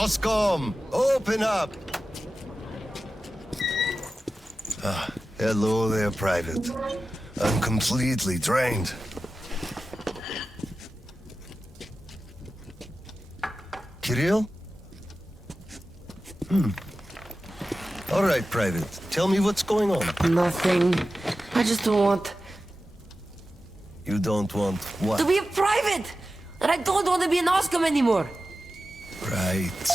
Oscom, open up! Hello there, Private. I'm completely drained. Kirill? All right, Private. Tell me what's going on. Nothing. I just don't want You don't want what? to be a private! And I don't want to be an Oscom anymore! Right.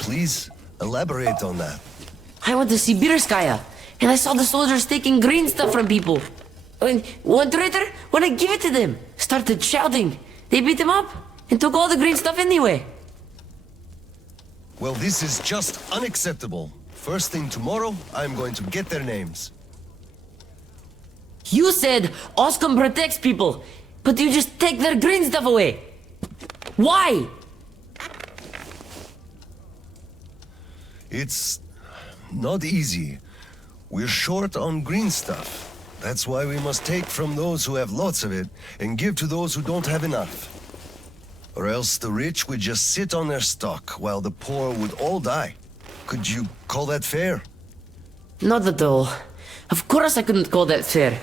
Please, elaborate on that. I went to Sibirskaya, and I saw the soldiers taking green stuff from people. And one traitor, when I give it to them, started shouting. They beat him up, and took all the green stuff anyway. Well, this is just unacceptable. First thing tomorrow, I'm going to get their names. You said Oscom protects people, but you just take their green stuff away. Why? It's not easy. We're short on green stuff. That's why we must take from those who have lots of it and give to those who don't have enough. Or else the rich would just sit on their stock while the poor would all die. Could you call that fair? Not at all. Of course I couldn't call that fair.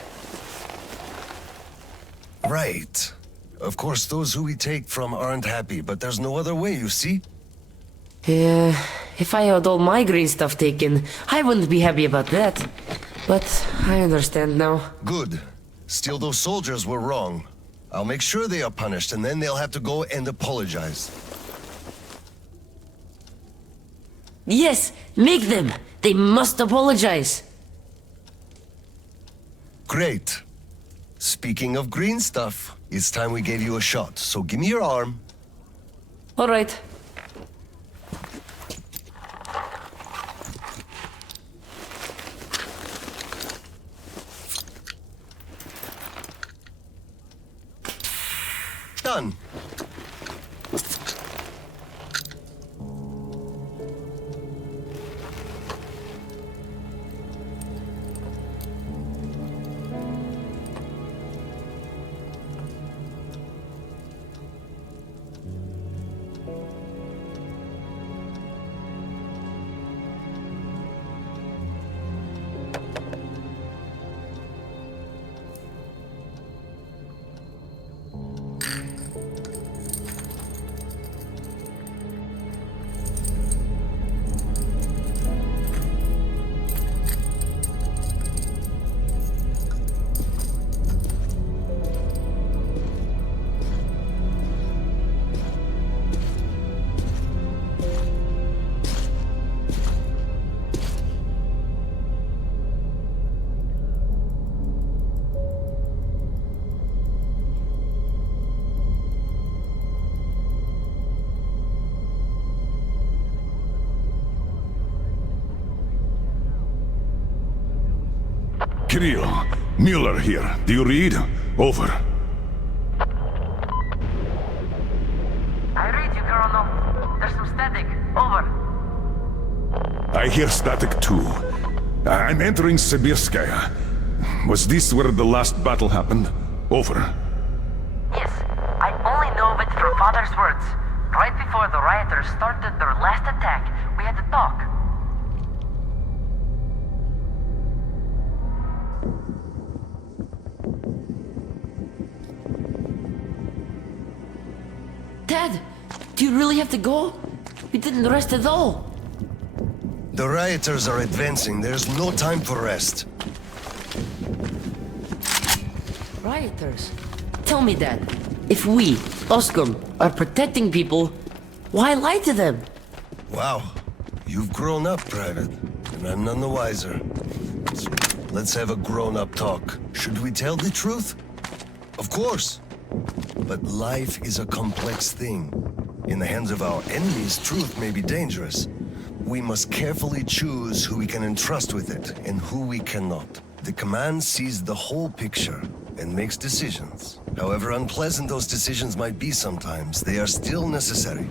Right. Of course, those who we take from aren't happy, but there's no other way, you see? Yeah, if I had all my green stuff taken, I wouldn't be happy about that. But I understand now. Good. Still, those soldiers were wrong. I'll make sure they are punished, and then they'll have to go and apologize. Yes, make them. They must apologize. Great. Speaking of green stuff, it's time we gave you a shot, so give me your arm. All right. Done. Kirill, Mueller here. Do you read? Over. I read you, Colonel. There's some static. Over. I hear static too. I'm entering Sibirskaya. Was this where the last battle happened? Over. Yes, I only know of it from Father's words. Right before the rioters started their last attack, we had to talk. Dad, do you really have to go? We didn't rest at all. The rioters are advancing. There's no time for rest. Rioters? Tell me, Dad. If we, Oscom, are protecting people, why lie to them? Wow. You've grown up, Private. And I'm none the wiser. So let's have a grown-up talk. Should we tell the truth? Of course. But life is a complex thing. In the hands of our enemies, truth may be dangerous. We must carefully choose who we can entrust with it and who we cannot. The command sees the whole picture and makes decisions. However unpleasant those decisions might be sometimes, they are still necessary.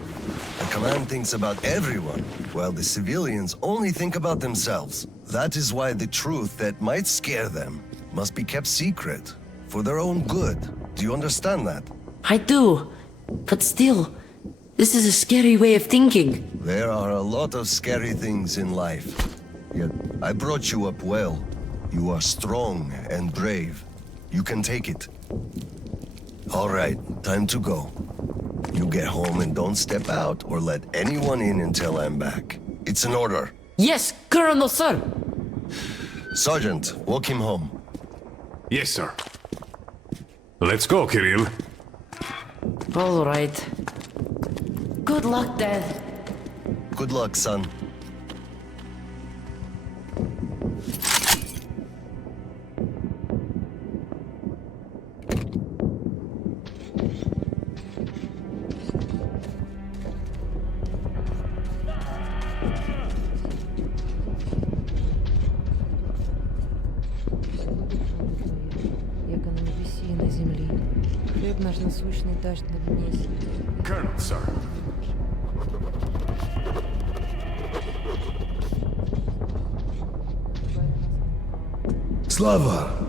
The command thinks about everyone, while the civilians only think about themselves. That is why the truth that might scare them must be kept secret, for their own good. Do you understand that? I do. But still, this is a scary way of thinking. There are a lot of scary things in life. Yet, I brought you up well. You are strong and brave. You can take it. All right, time to go. You get home and don't step out or let anyone in until I'm back. It's an order. Yes, Colonel, sir. Sergeant, walk him home. Yes, sir. Let's go, Kirill. All right. Good luck, Dad. Good luck, son. Яко на небесі і на землі. Хліб наш насущний даш нам днесь. Colonel, sir. Slava,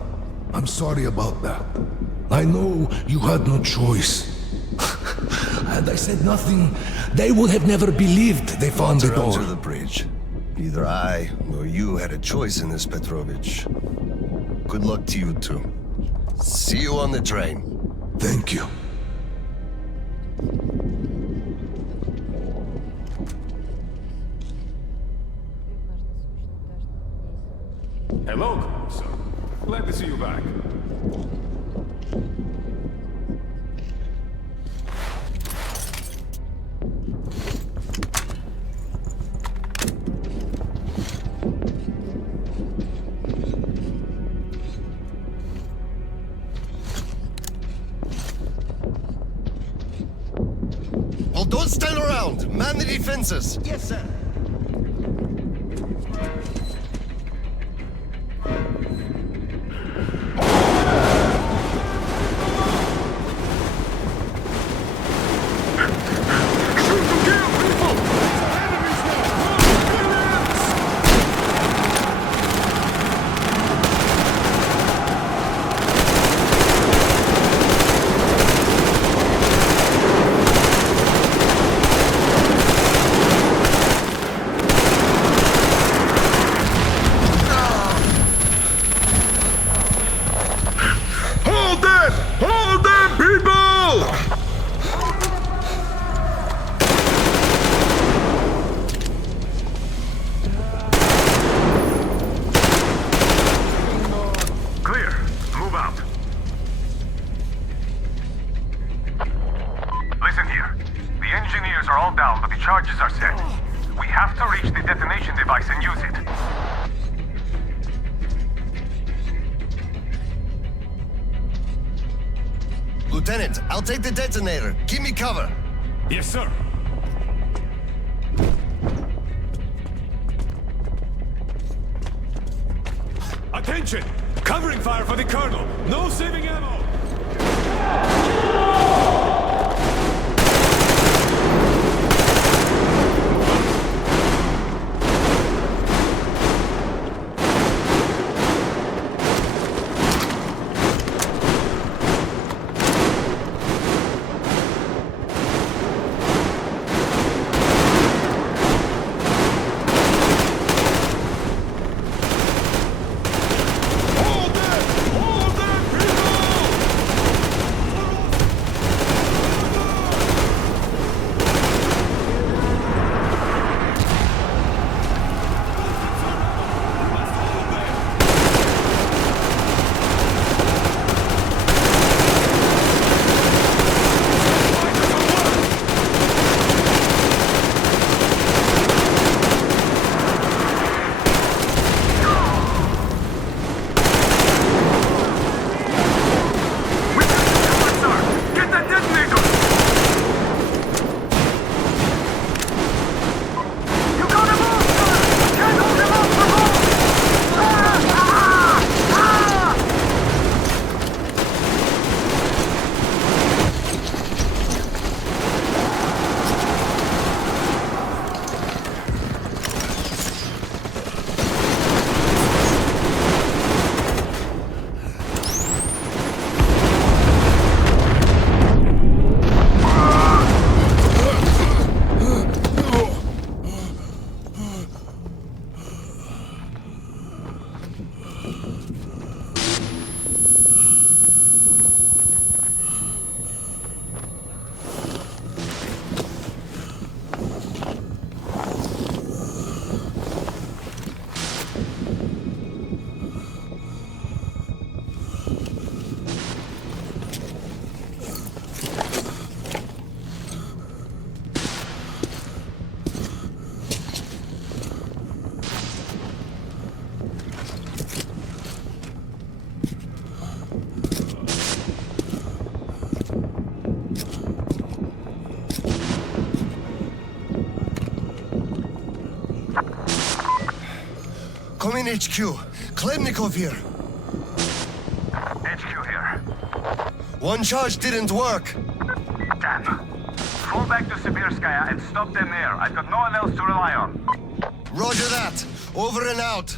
I'm sorry about that. I know you had no choice. Had I said nothing, they would have never believed they found the We're door. under the bridge. Neither I nor you had a choice in this, Petrovich. Good luck to you two. See you on the train. Thank you. Hello, Colonel, sir. Glad to see you back. Well, don't stand around. Man the defenses. Yes, sir. Hold them! Hold them, people! Clear. Move out. Listen here. The engineers are all down, but the charges are set. We have to reach the detonation device and use it. Lieutenant, I'll take the detonator. Give me cover. Yes, sir. Attention! Covering fire for the Colonel! No saving ammo! Hold them! Hold them, people! Come in, HQ. Klemnikov here. HQ here. One charge didn't work. Damn. Fall back to Sibirskaya and stop them there. I've got no one else to rely on. Roger that. Over and out.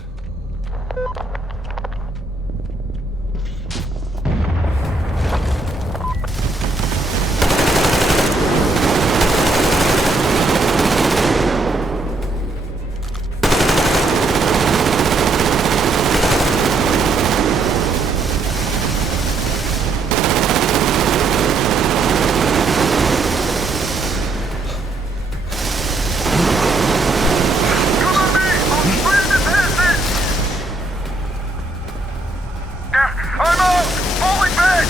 I'm out! Falling back!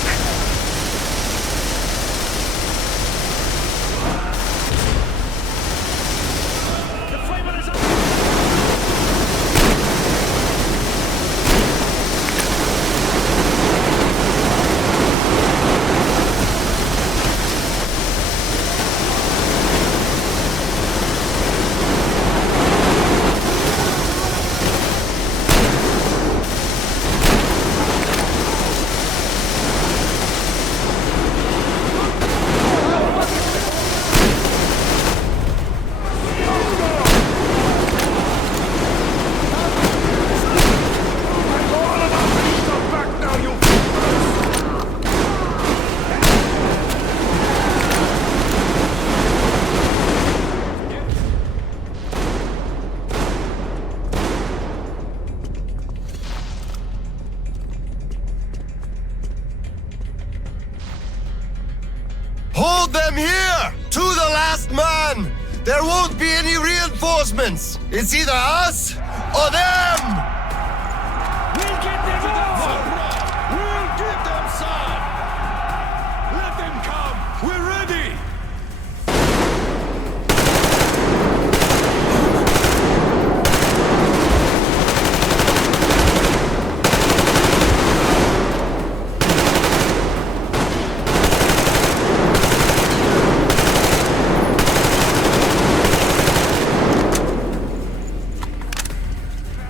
Hold them here! To the last man! There won't be any reinforcements! It's either us or them! We'll get them some! We'll get them some! Let them come! We're ready!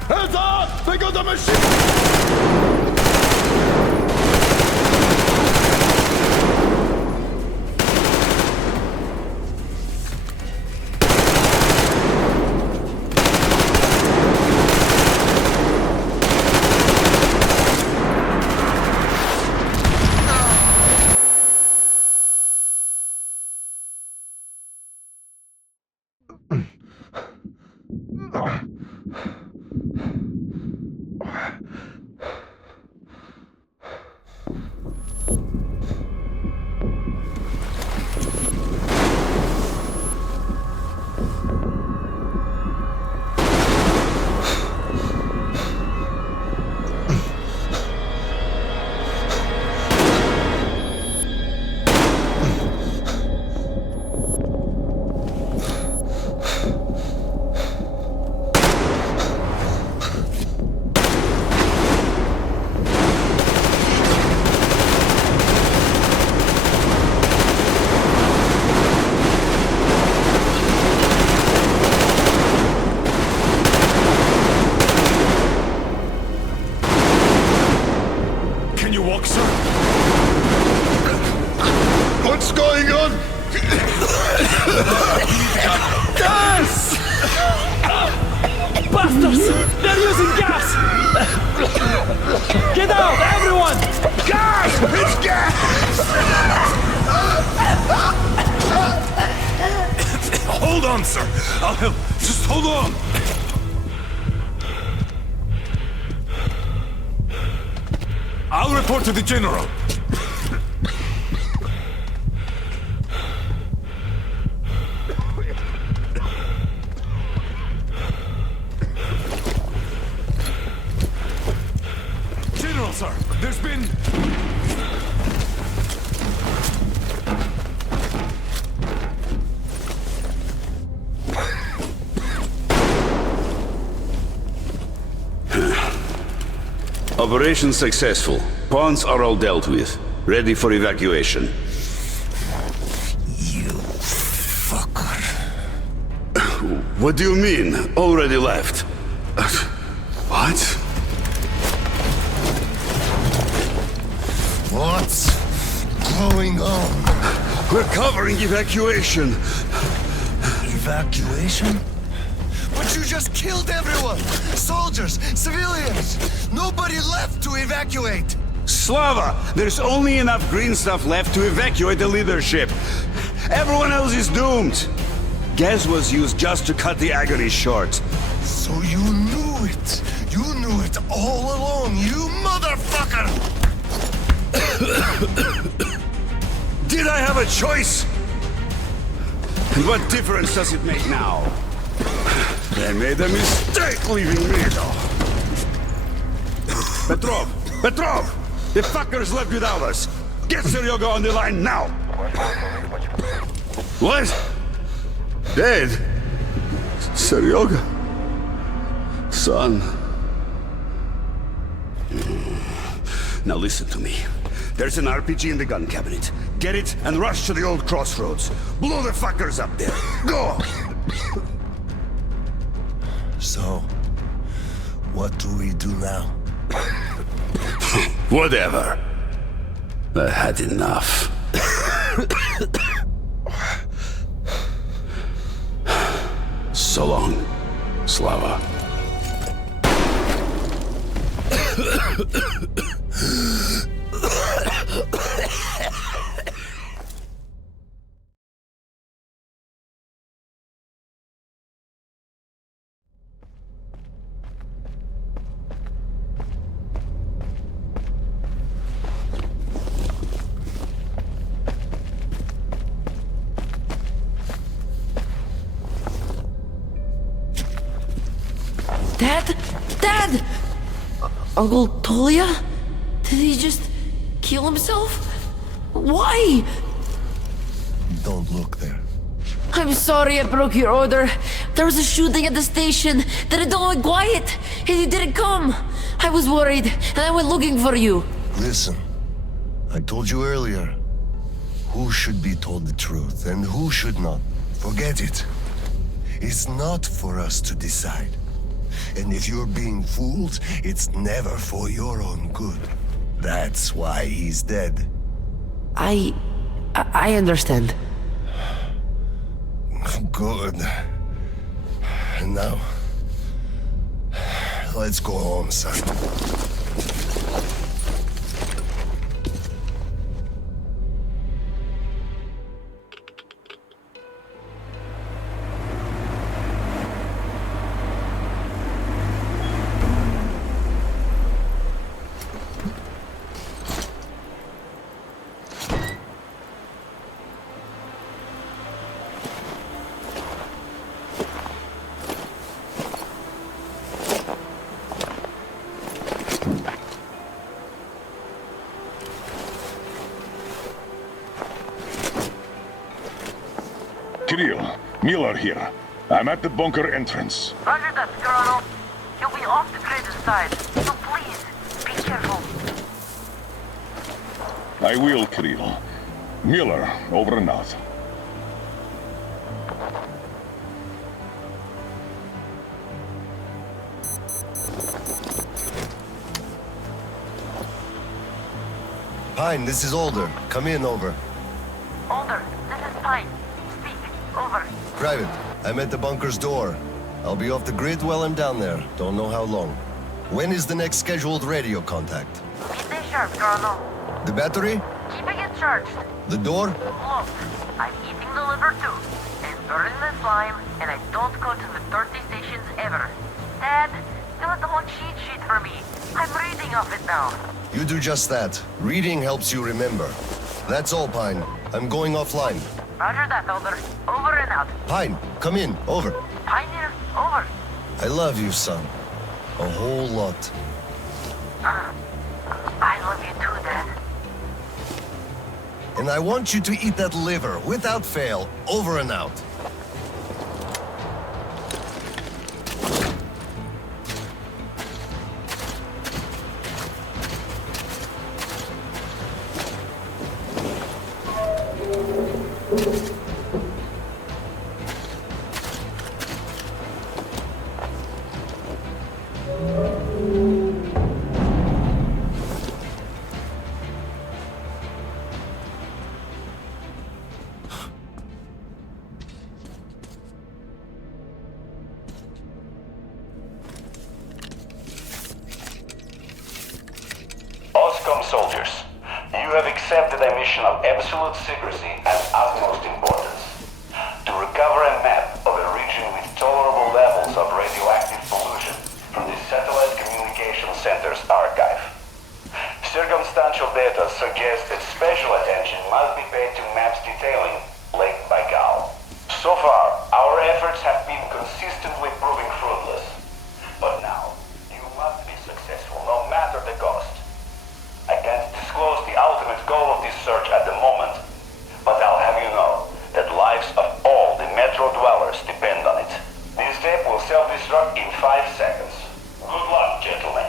Hands up! They got the machine! Can you walk, sir? What's going on? Gas! Bastards! They're using gas! Get out, everyone! Gas! It's gas! Hold on, sir. I'll help. Just hold on. I'll report to the general. General, sir, there's been... Operation successful. Pawns are all dealt with. Ready for evacuation. You fucker. What do you mean? Already left? What? What's going on? We're covering evacuation. Evacuation? But you just killed everyone! Soldiers, civilians! Nobody left to evacuate! Slava, there's only enough green stuff left to evacuate the leadership. Everyone else is doomed. Gas was used just to cut the agony short. So you knew it! You knew it all along, you motherfucker! Did I have a choice? And what difference does it make now? They made a mistake leaving me. Petrov! The fuckers left without us! Get Seryoga on the line now! What? Dead? Seryoga? Son. Now listen to me. There's an RPG in the gun cabinet. Get it and rush to the old crossroads. Blow the fuckers up there. Go! So, what do we do now? Whatever. I had enough. So long, Slava. Dad! Uncle Tolia? Did he just kill himself? Why? Don't look there. I'm sorry I broke your order. There was a shooting at the station. Then it all went quiet, and you didn't come. I was worried, and I went looking for you. Listen, I told you earlier, who should be told the truth and who should not. Forget it. It's not for us to decide. And if you're being fooled, it's never for your own good. That's why he's dead. I understand. Good. And now, let's go home, son. Kirill, Miller here. I'm at the bunker entrance. Roger that, Colonel. You'll be off the grid inside, so please, be careful. I will, Kirill. Miller, over and out. Pine, this is Older. Come in, over. Older, this is Pine. Speak. Over. Private, I'm at the bunker's door. I'll be off the grid while I'm down there. Don't know how long. When is the next scheduled radio contact? Midday sharp, Colonel. The battery? Keeping it charged. The door? Look, I'm eating the liver too. And burning the slime, and I don't go to the 30 stations ever. Dad, fill out the whole cheat sheet for me. I'm reading off it now. You do just that. Reading helps you remember. That's all, Pine. I'm going offline. Roger that, Older. Over and out. Pine, come in. Over. Pine here. Over. I love you, son. A whole lot. I love you too, Dad. And I want you to eat that liver without fail. Over and out. OSCOM soldiers, you have accepted a mission of absolute secrecy and utmost importance. To recover a map of a region with tolerable levels of radioactive pollution from the Satellite Communication Center's archive. Circumstantial data suggests that special attention must be paid to maps detailing Lake Baikal. So far, our efforts have been consistently proving fruitless. But now, you must be successful, no matter the cost. I can't disclose the ultimate goal of this search at the moment, but I'll have you know that lives of all the Metro dwellers depend on it. This tape will self-destruct in 5 seconds. Good luck, gentlemen.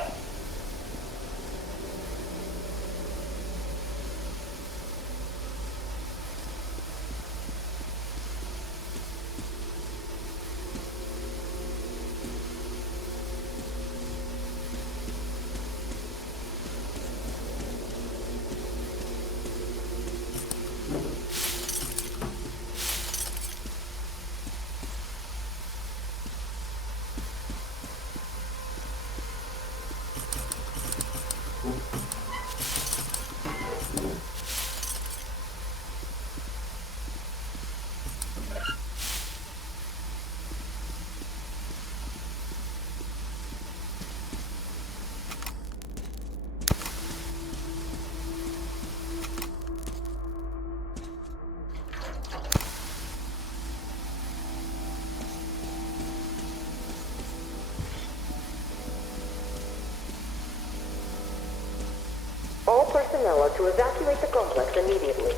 All personnel are to evacuate the complex immediately.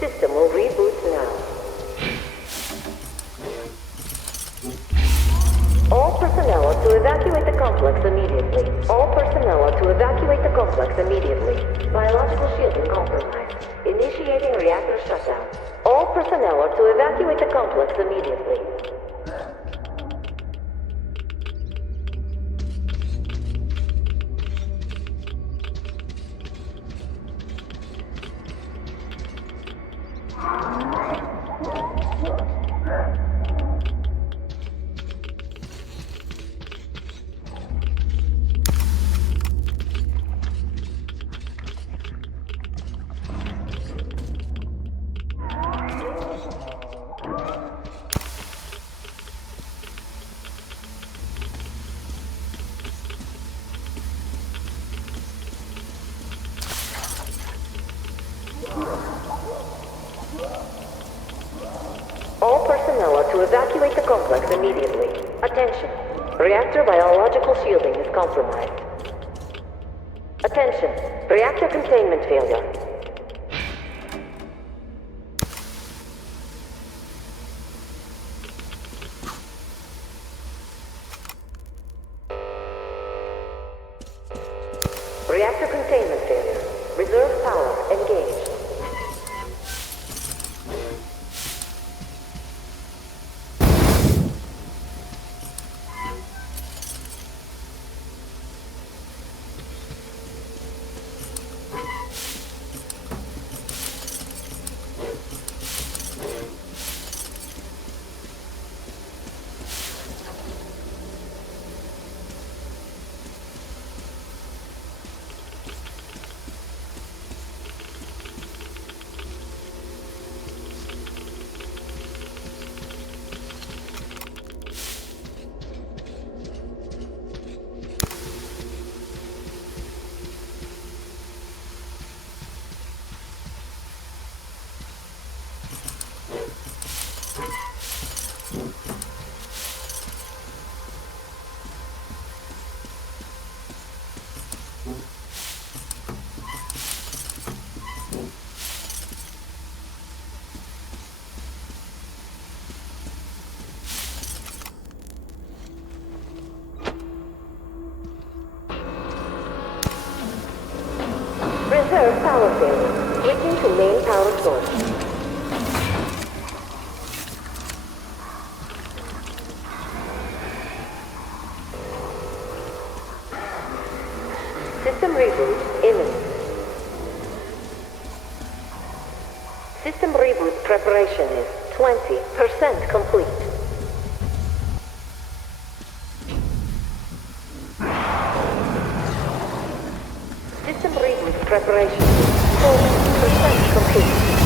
System will reboot now. All personnel are to evacuate the complex immediately. All personnel are to evacuate the complex immediately. Biological shielding compromised. Initiating reactor shutdown. All personnel are to evacuate the complex immediately. All personnel are to evacuate the complex immediately. Attention. Reactor biological shielding is compromised. Attention. Reactor containment failure. Reactor containment failure. Reserve power engaged. Reserve power failure. Switching to main power source. System reboot imminent. System reboot preparation is 20% complete. System reboot preparation is 40% complete.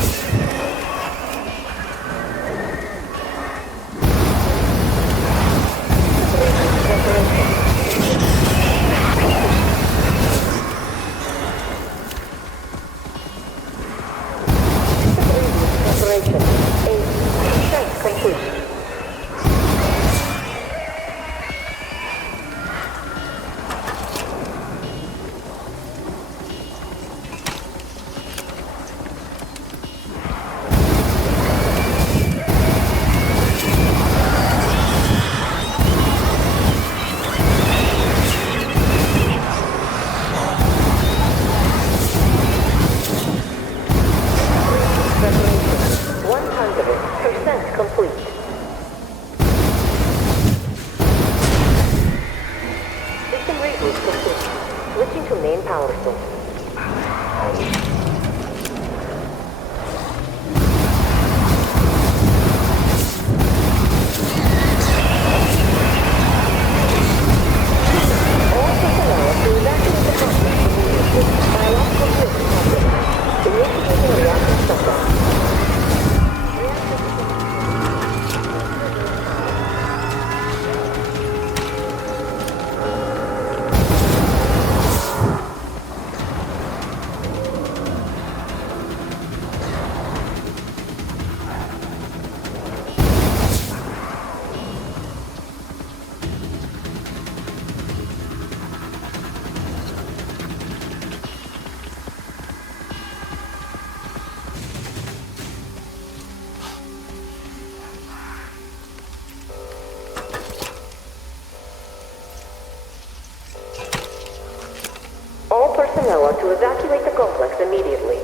Personnel are to evacuate the complex immediately.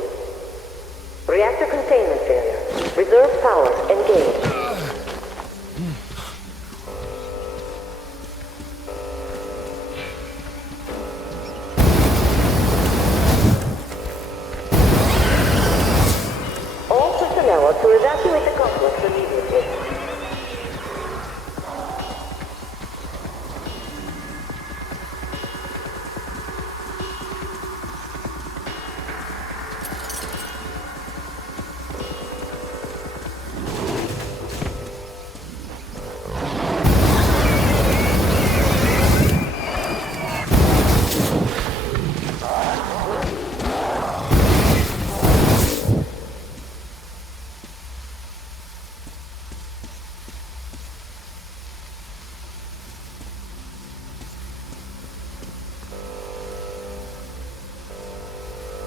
Reactor containment failure. Reserve power engaged. All personnel are to evacuate the complex immediately.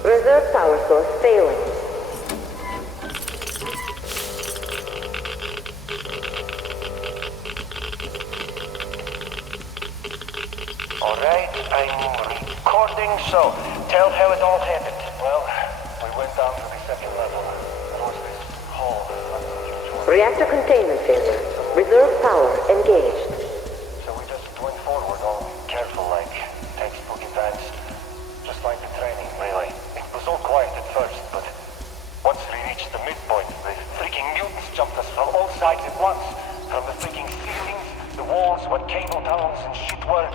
Reserve power source failing. Alright, I'm recording, so tell how it all happened. Well, we went down to the second level. There was this hole. Reactor containment failure. Reserve power engaged. So we just went forward, all careful like textbook events. Just like the training, really. It was all quiet at first, but once we reached the midpoint, the freaking mutants jumped us from all sides at once. From the freaking ceilings, the walls, what cable tunnels and shit were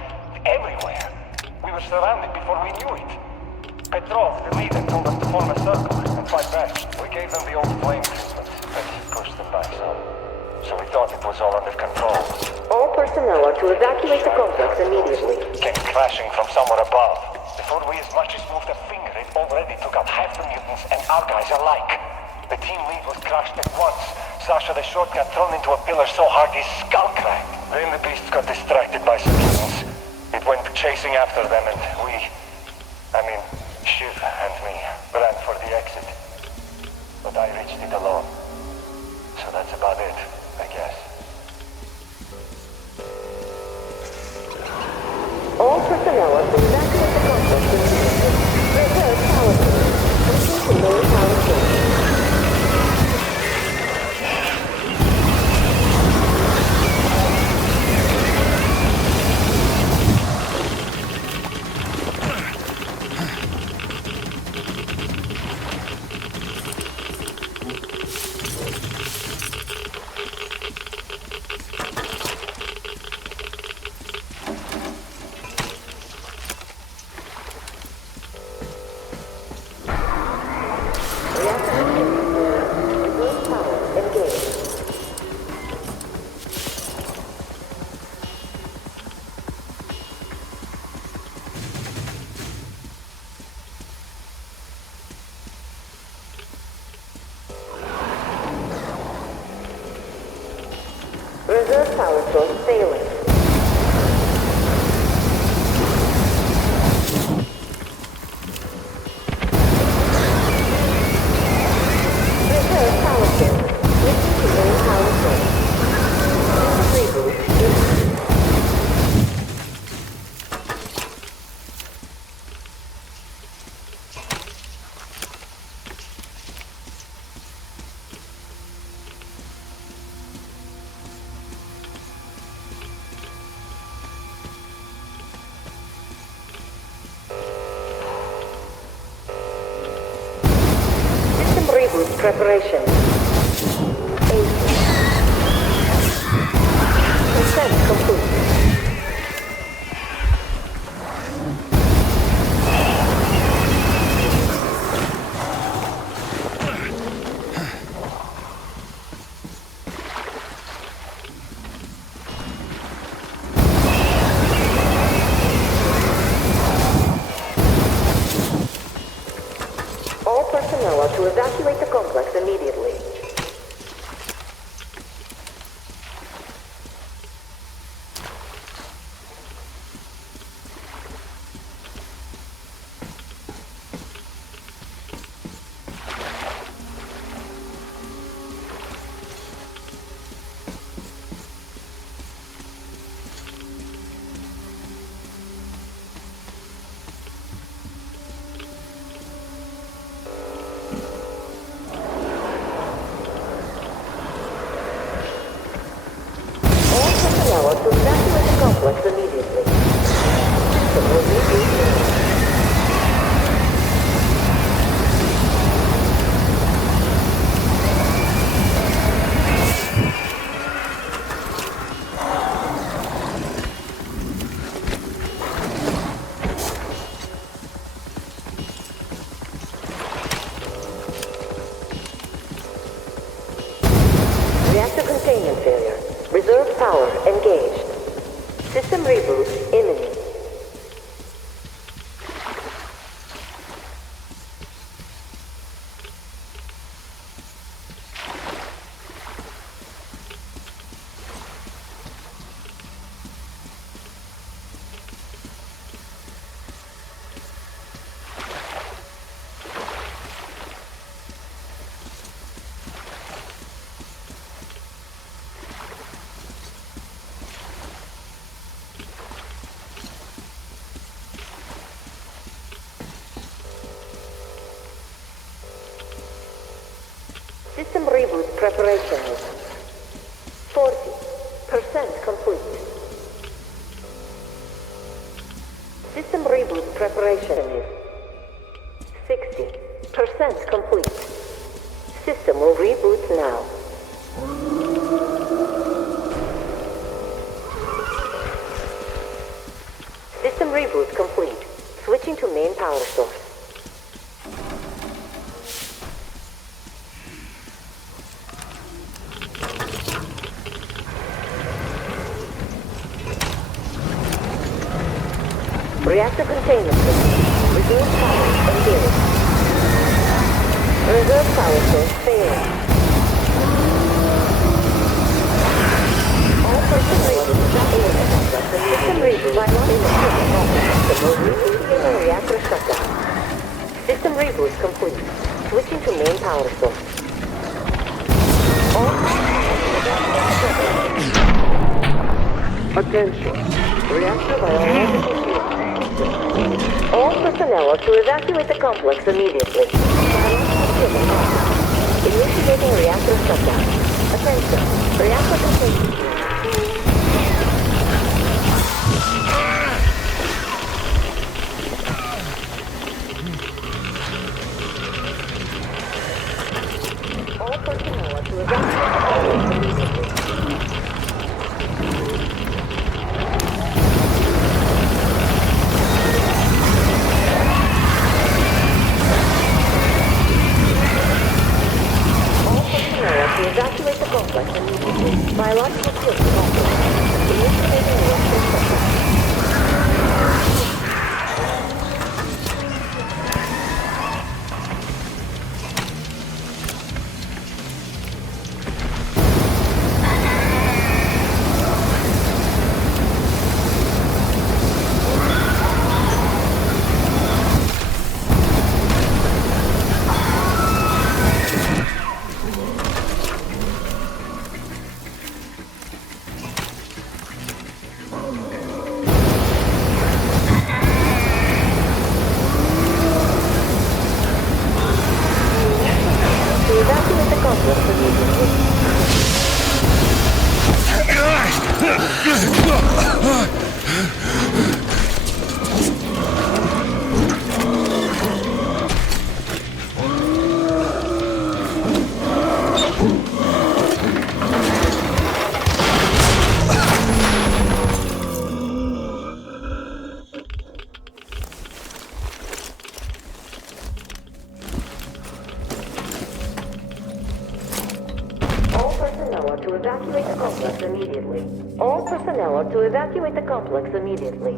everywhere. We were surrounded before we knew it. Petrov, the leader, told us to form a circle and fight back. We gave them the old flame treatment, but pushed them back some. So we thought it was all under control. All personnel are to evacuate the complex immediately. Came crashing from somewhere above. Before we as much as moved a finger, it already took out half the mutants and our guys alike. The team lead was crushed at once. Sasha the Short got thrown into a pillar so hard his skull cracked. Then the beast got distracted by some mutants. It went chasing after them and Reserve power source failing. Reserve power source. Switching to main power source. Reboot. System reboot preparation. 80% complete. All personnel are to evacuate the complex immediately. All personnel are to evacuate the complex immediately. System will reboot now. Reactor containment failure. Reserve power engaged. System reboot imminent. System reboot preparation is 40% complete. System reboot preparation is 60% complete. System will reboot now. System reboot complete. Switching to main power source. Reactor containment system. Reserve power engaged. Reserve power source failing. All personnel are evacuated. System reboot. Reactor shutdown. System reboot complete. Switching to main power source. Attention. Reactor biological shield. All personnel are to evacuate the complex immediately. Initiating reactor shutdown. Attention. Reactor containment. All personnel are to evacuate the complex immediately. To evacuate the complex immediately. Biological to evacuate the complex immediately. All personnel are to evacuate the complex immediately.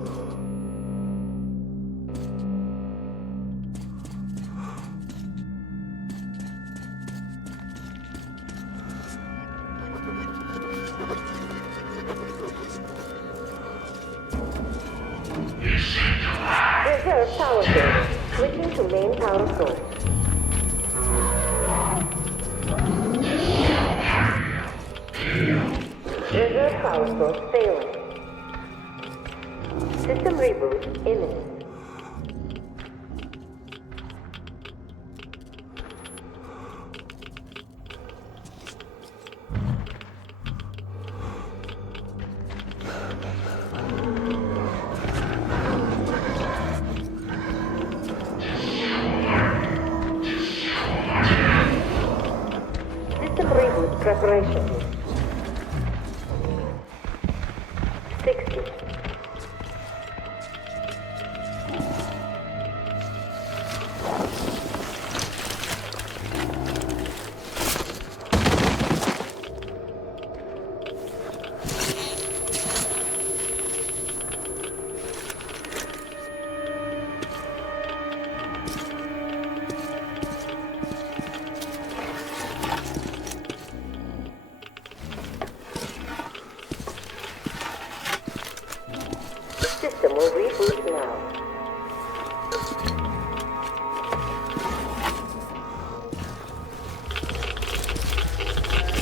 Reserve power station. Switching to main power source. Reserve power source failing. System reboot imminent. System reboot preparation. 60. System will reboot now.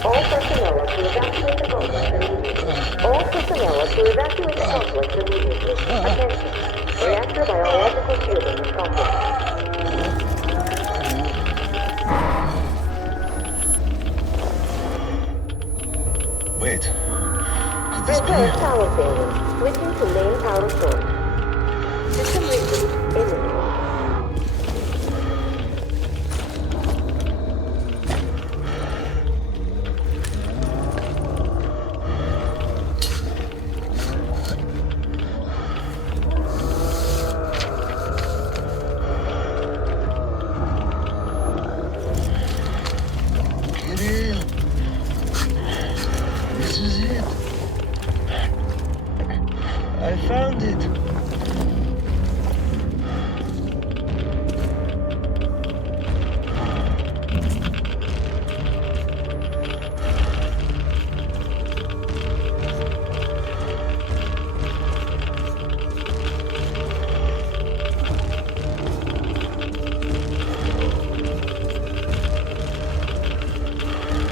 All personnel are to evacuate the complex immediately. All personnel are to evacuate the complex immediately. Attention. Reactor biological shielding is compromised. Wait. Could this be Reserve it? power failure. Switching to main power source. System reboot imminent. Kirill. This is it. I found it.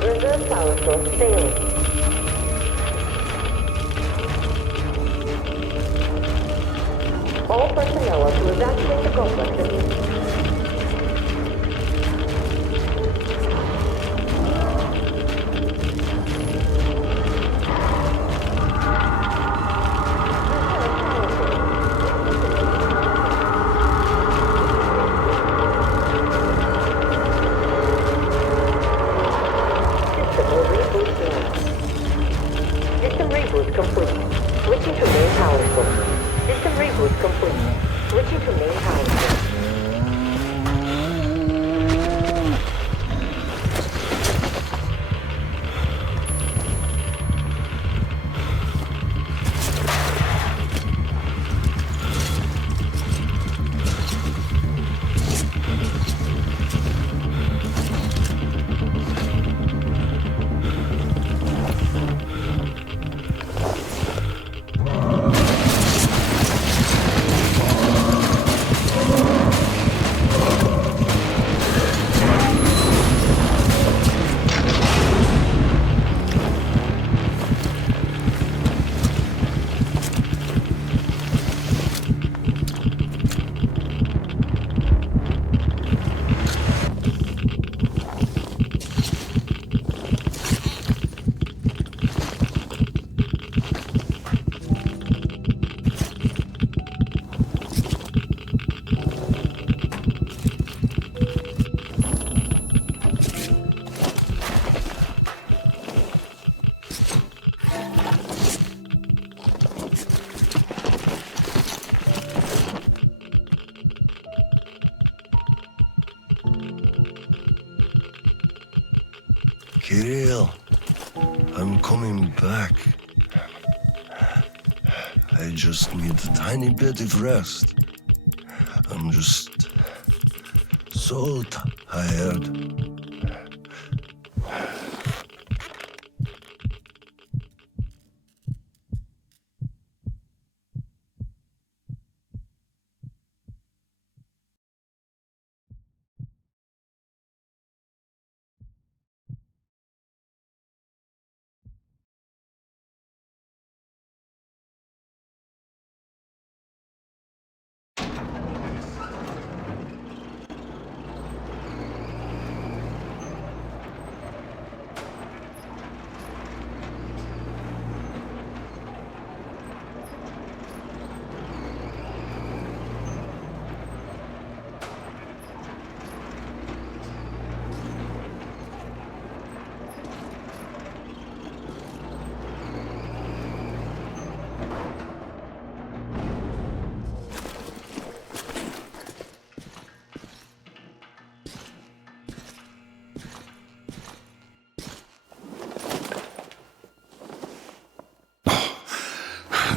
Reserve power source failing. All personnel are to evacuate the complex immediately. System will reboot now. System reboot complete. Switching to main power source. System reboot complete. Switching to main power source. Kirill, I'm coming back. I just need a tiny bit of rest. I'm just so tired.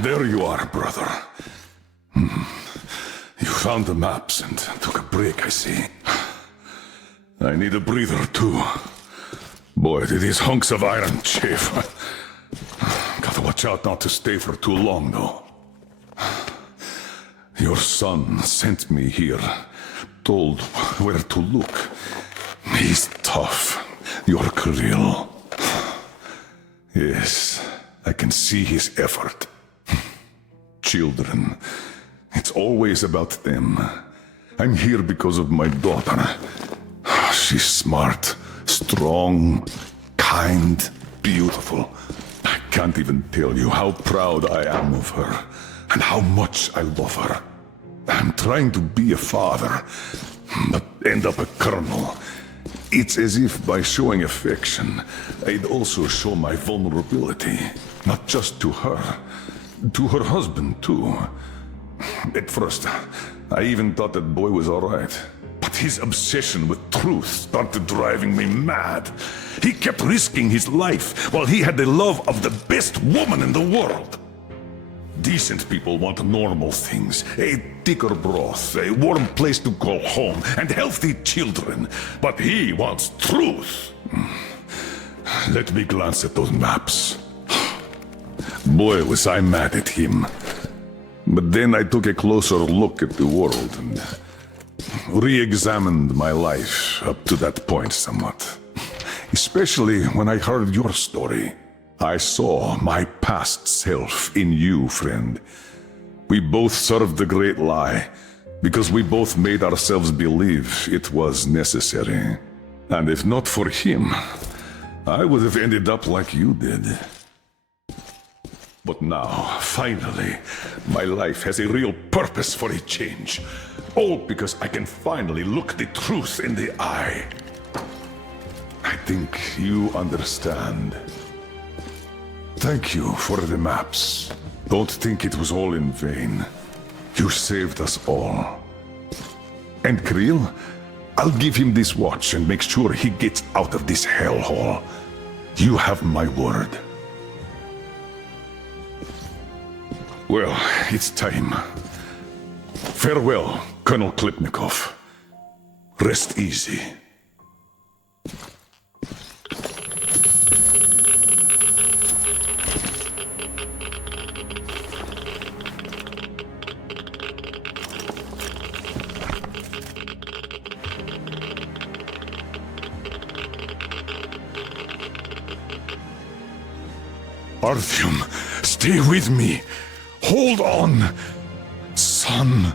There you are, brother. You found the maps and took a break, I see. I need a breather, too. Boy, do these hunks of iron chafe. Gotta watch out not to stay for too long, though. Your son sent me here, told where to look. He's tough, your Kirill. Yes, I can see his effort. Children. It's always about them. I'm here because of my daughter. She's smart, strong, kind, beautiful. I can't even tell you how proud I am of her and how much I love her. I'm trying to be a father, but end up a colonel. It's as if by showing affection, I'd also show my vulnerability, not just to her. To her husband, too. At first, I even thought that boy was alright. But his obsession with truth started driving me mad. He kept risking his life while he had the love of the best woman in the world. Decent people want normal things. A thicker broth, a warm place to call home, and healthy children. But he wants truth. Let me glance at those maps. Boy, was I mad at him. But then I took a closer look at the world and re-examined my life up to that point somewhat. Especially when I heard your story. I saw my past self in you, friend. We both served the great lie because we both made ourselves believe it was necessary. And if not for him, I would have ended up like you did. But now, finally, my life has a real purpose for a change. All because I can finally look the truth in the eye. I think you understand. Thank you for the maps. Don't think it was all in vain. You saved us all. And Kirill, I'll give him this watch and make sure he gets out of this hellhole. You have my word. Well, it's time. Farewell, Colonel Klipnikov. Rest easy. Artyom, stay with me. Hold on, son.